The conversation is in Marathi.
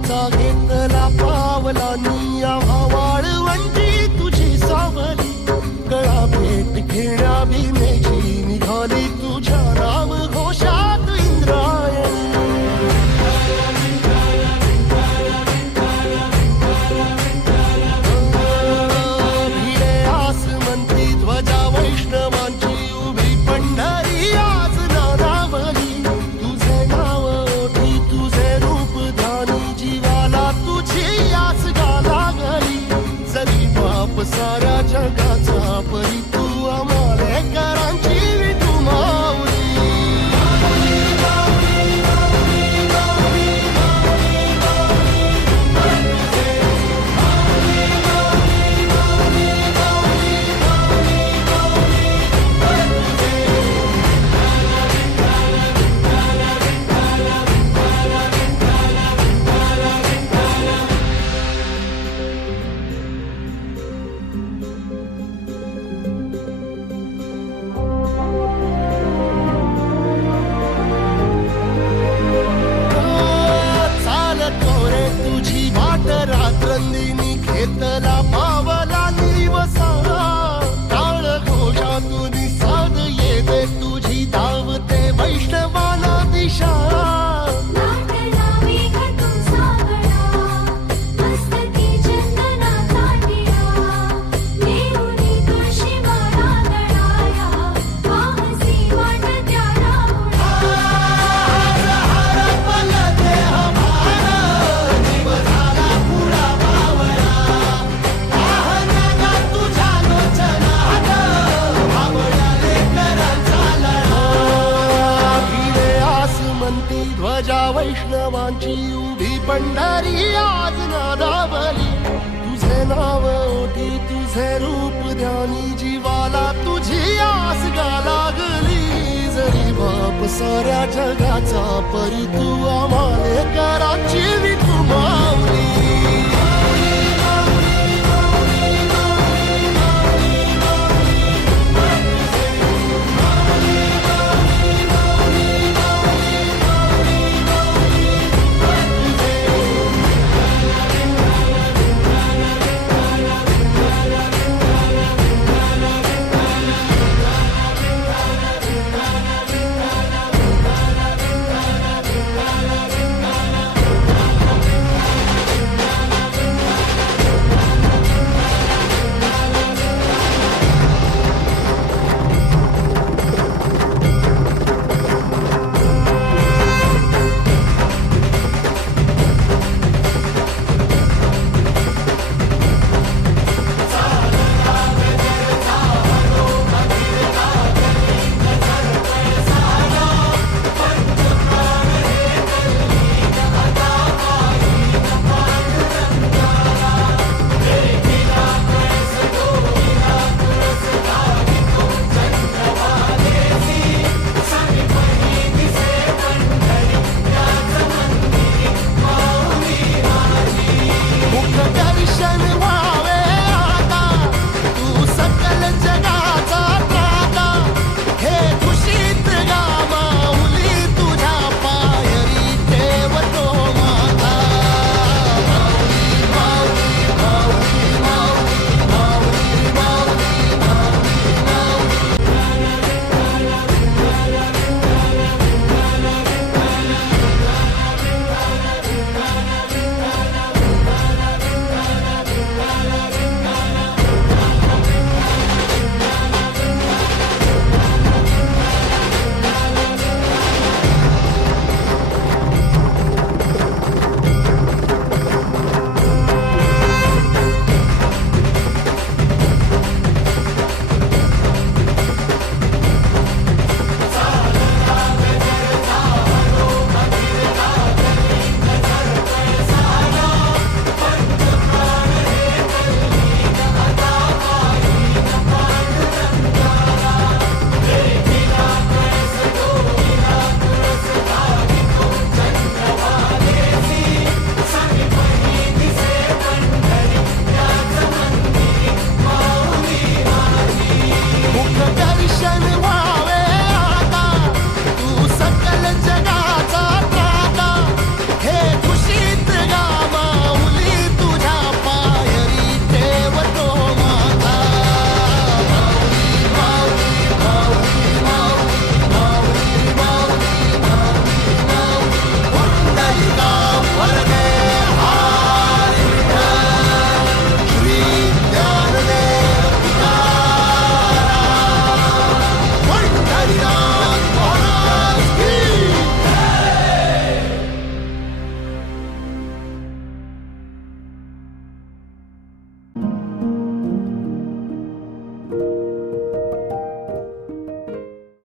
वारीचा घेतला पावलांनी आम्हा वाळवंटी तुझी सावली गळा भेट घेण्या भीमेची निघाली तुझ्या नाम घोषात इंद्रायणी भिडे आसमंती ध्वजा वैष्णवांची उभी पंढरी आज नानावली तुझे नाव ओठी तुझे रूप ध्यानी जीवाला तुझी आस गा लागली जरी बाप साऱ्या जगाचा परी तू आमालेकरांची विठू माऊली रात्रंदिनी घेतला पावला दिवसा टाळ घोषातून साध येते तुझी धावते वैष्णवाला दिशा ध्वजा वैष्णवांची उभी पंढरी आज नादावली तुझे नाव ओठी तुझे रूप ध्यानी जीवाला तुझी आस गा लागली जरी बाप साऱ्या जगाचा परी तू आम्हालेकरांची विठू माऊली